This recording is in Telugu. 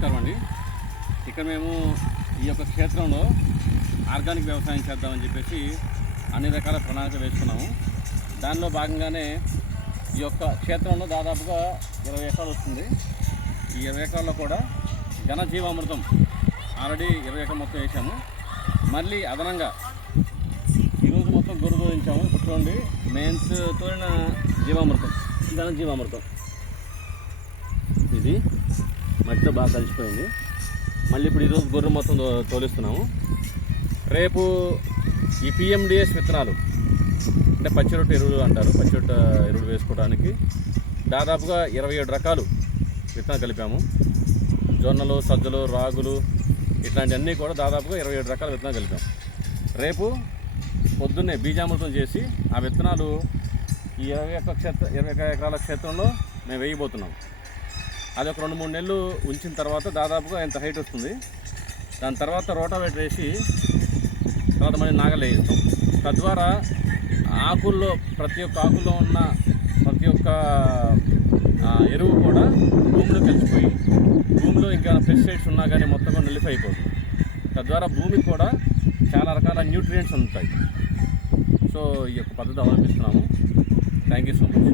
నమస్కారం అండి. ఇక్కడ మేము ఈ యొక్క క్షేత్రంలో ఆర్గానిక్ వ్యవసాయం చేద్దామని చెప్పేసి అన్ని రకాల ప్రణాళిక వేసుకున్నాము. దానిలో భాగంగానే ఈ యొక్క క్షేత్రంలో దాదాపుగా ఇరవై ఎకరాలు వస్తుంది. ఈ ఇరవై ఎకరాల్లో కూడా ఘనజీవామృతం ఆల్రెడీ ఇరవై ఎకరం మొత్తం వేసాము. మళ్ళీ అదనంగా ఈరోజు మొత్తం గొర్రె తోలించాము ఇప్పుడు చూడండి మెయిన్స్ తోలిన జీవామృతం ఘనజీవామృతం. ఇది మట్టితో బాగా కలిసిపోయింది. మళ్ళీ ఇప్పుడు ఈరోజు గొర్రె మొత్తం తో- తోలిస్తున్నాము. రేపు ఈ పిఎండిఎస్ విత్తనాలు అంటే పచ్చిరొట్ట ఎరువులు అంటారు. పచ్చిరొట్ట ఎరువులు వేసుకోవడానికి దాదాపుగా ఇరవై ఏడు రకాలు విత్తనాలు కలిపాము. జొన్నలు సజ్జలు రాగులు ఇట్లాంటివన్నీ కూడా దాదాపుగా ఇరవై ఏడు రకాల విత్తనాలు కలిపాము. రేపు పొద్దున్నే బీజామృతం చేసి ఆ విత్తనాలు ఈ ఇరవై ఒక్క క్షేత్ర ఇరవై ఒక్క ఎకరాల క్షేత్రంలో మేము వేయబోతున్నాం. అది ఒక రెండు మూడు నెలలు ఉంచిన తర్వాత దాదాపుగా ఇంత హైట్ వస్తుంది. దాని తర్వాత రోటావేటర్ వేసి తర్వాత మళ్ళీ నాగలు తద్వారా ఆకుల్లో ప్రతి ఒక్క ఆకుల్లో ఉన్న ప్రతి ఒక్క ఎరువు కూడా భూమిలో కలిసిపోయి భూమిలో ఇంకా పెస్టిసైడ్స్ ఉన్నా కానీ మొత్తం కూడా నిలిపి అయిపోతుంది. తద్వారా భూమికి కూడా చాలా రకాల న్యూట్రియంట్స్ ఉంటాయి సో ఈ యొక్క పద్ధతి అవలంబిస్తున్నాము. Thank you so much